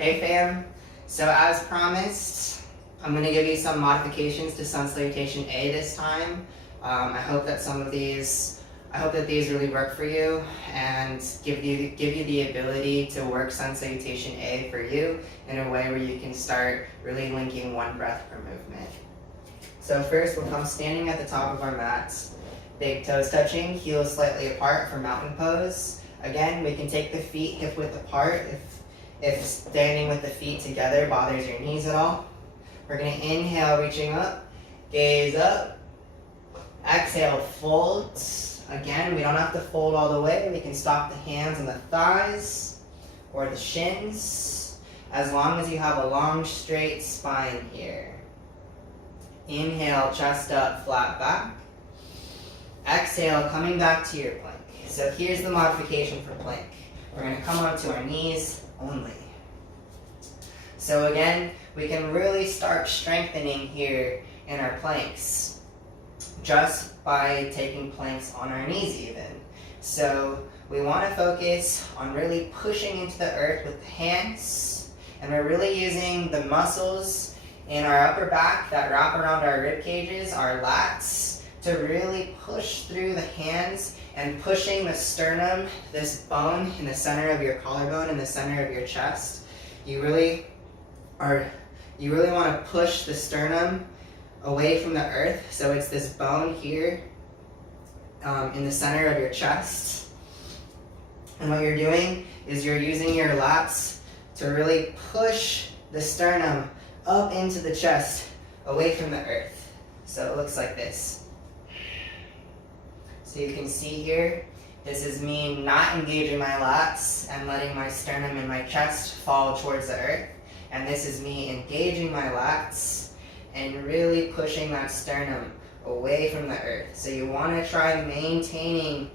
Hey fam, so as promised, I'm going to give you some modifications to Sun Salutation A this time. I hope that these really work for you and give you the ability to work Sun Salutation A for you in a way where you can start really linking one breath per movement. So first, we'll come standing at the top of our mats, big toes touching, heels slightly apart for mountain pose. Again, we can take the feet hip width apart if standing with the feet together bothers your knees at all. We're going to inhale, reaching up, gaze up. Exhale, fold. Again, we don't have to fold all the way. We can stop the hands on the thighs or the shins, as long as you have a long, straight spine here. Inhale, chest up, flat back. Exhale, coming back to your plank. So here's the modification for plank. We're going to come onto our knees only. So again, we can really start strengthening here in our planks just by taking planks on our knees even. So we want to focus on really pushing into the earth with the hands, and we're really using the muscles in our upper back that wrap around our rib cages, our lats, to really push through the hands and pushing the sternum, this bone in the center of your collarbone, in the center of your chest. You really want to push the sternum away from the earth, so it's this bone here in the center of your chest. And what you're doing is you're using your lats to really push the sternum up into the chest, away from the earth. So it looks like this. So you can see here, this is me not engaging my lats and letting my sternum and my chest fall towards the earth. And this is me engaging my lats and really pushing that sternum away from the earth. So you want to try maintaining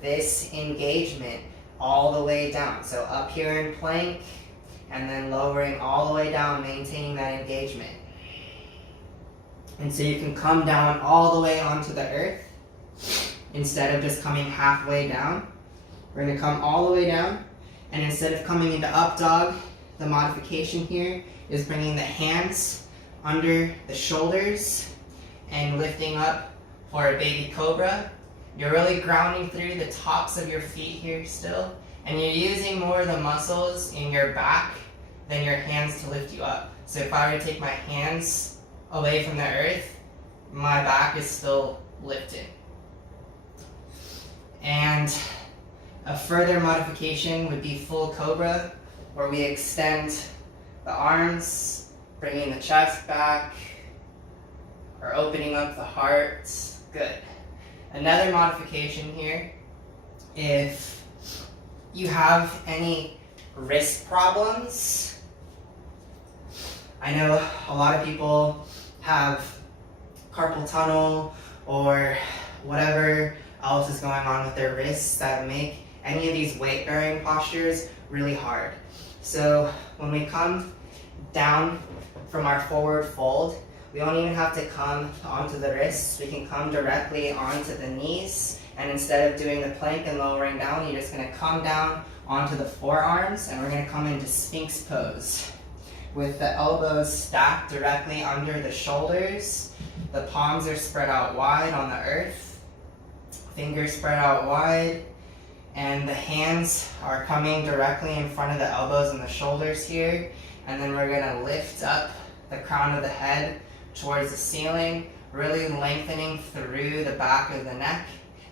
this engagement all the way down. So up here in plank, and then lowering all the way down, maintaining that engagement. And so you can come down all the way onto the earth instead of just coming halfway down. We're going to come all the way down, and instead of coming into up dog, the modification here is bringing the hands under the shoulders and lifting up for a baby cobra. You're really grounding through the tops of your feet here still, and you're using more of the muscles in your back than your hands to lift you up. So if I were to take my hands away from the earth, my back is still lifted. And a further modification would be full cobra, where we extend the arms, bringing the chest back, or opening up the heart. Good. Another modification here, if you have any wrist problems, I know a lot of people have carpal tunnel or whatever else is going on with their wrists that make any of these weight-bearing postures really hard. So when we come down from our forward fold, we don't even have to come onto the wrists. We can come directly onto the knees, and instead of doing the plank and lowering down, you're just going to come down onto the forearms, and we're going to come into Sphinx pose with the elbows stacked directly under the shoulders. The palms are spread out wide on the earth, fingers spread out wide, and the hands are coming directly in front of the elbows and the shoulders here. And then we're going to lift up the crown of the head towards the ceiling, really lengthening through the back of the neck,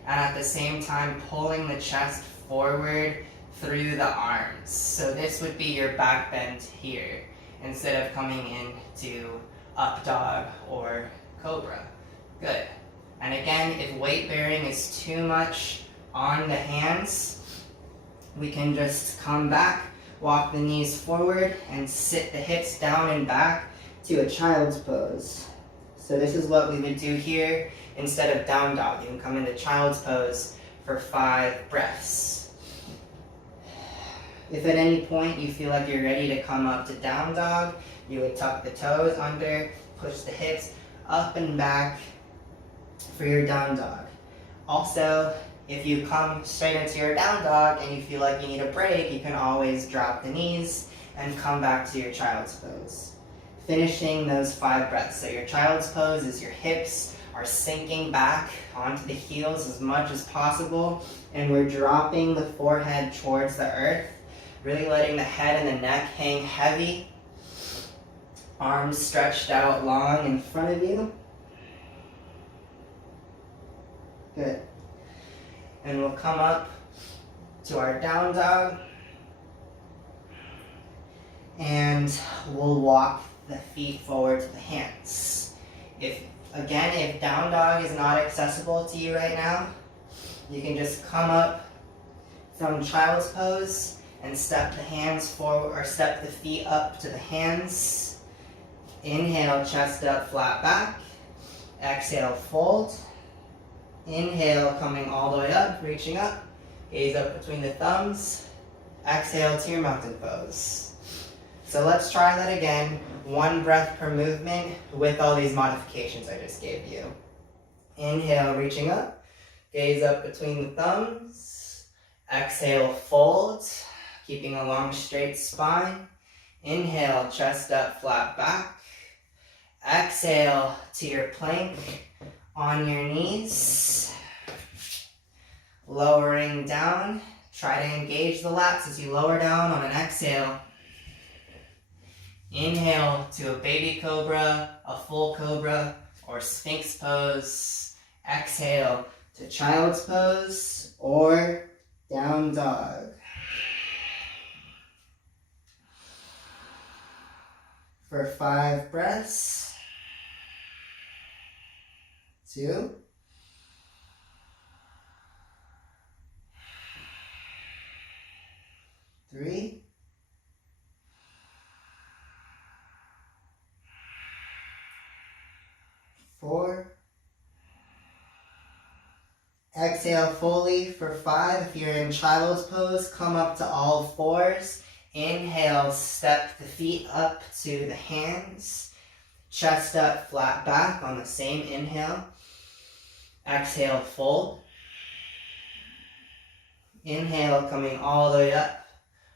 and at the same time pulling the chest forward through the arms. So this would be your back bend here, instead of coming into up dog or cobra. Good. And again, if weight bearing is too much on the hands, we can just come back, walk the knees forward, and sit the hips down and back to a child's pose. So this is what we would do here instead of down dog. You can come into child's pose for 5 breaths. If at any point you feel like you're ready to come up to down dog, you would tuck the toes under, push the hips up and back for your down dog. Also, if you come straight into your down dog and you feel like you need a break, you can always drop the knees and come back to your child's pose. Finishing those 5 breaths. So your child's pose is your hips are sinking back onto the heels as much as possible, and we're dropping the forehead towards the earth, really letting the head and the neck hang heavy, arms stretched out long in front of you. Good. And we'll come up to our down dog, and we'll walk the feet forward to the hands. If down dog is not accessible to you right now, you can just come up from child's pose and step the hands forward, or step the feet up to the hands. Inhale, chest up, flat back. Exhale, fold. Inhale, coming all the way up, reaching up. Gaze up between the thumbs. Exhale to your mountain pose. So let's try that again. 1 breath per movement with all these modifications I just gave you. Inhale, reaching up. Gaze up between the thumbs. Exhale, fold. Keeping a long, straight spine. Inhale, chest up, flat back. Exhale to your plank on your knees. Lowering down. Try to engage the lats as you lower down on an exhale. Inhale to a baby cobra, a full cobra, or sphinx pose. Exhale to child's pose or down dog. For 5 breaths. 2. 3. 4. Exhale fully for 5. If you're in child's pose, come up to all fours. Inhale, step the feet up to the hands. Chest up, flat back on the same inhale. Exhale, fold. Inhale, coming all the way up,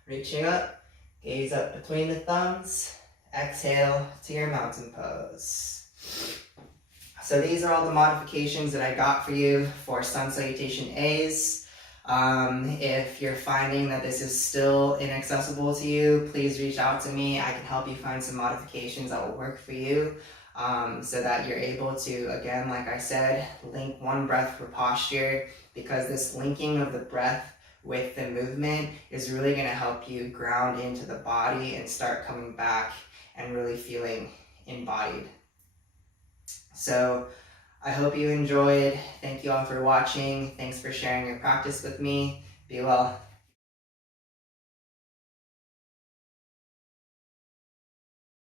reaching up. Gaze up between the thumbs. Exhale to your mountain pose. So these are all the modifications that I got for you for Sun Salutation A's. If you're finding that this is still inaccessible to you, please reach out to me. I can help you find some modifications that will work for you, so that you're able to, again, like I said, link 1 breath per posture, because this linking of the breath with the movement is really going to help you ground into the body and start coming back and really feeling embodied. So I hope you enjoyed. Thank you all for watching. Thanks for sharing your practice with me. Be well.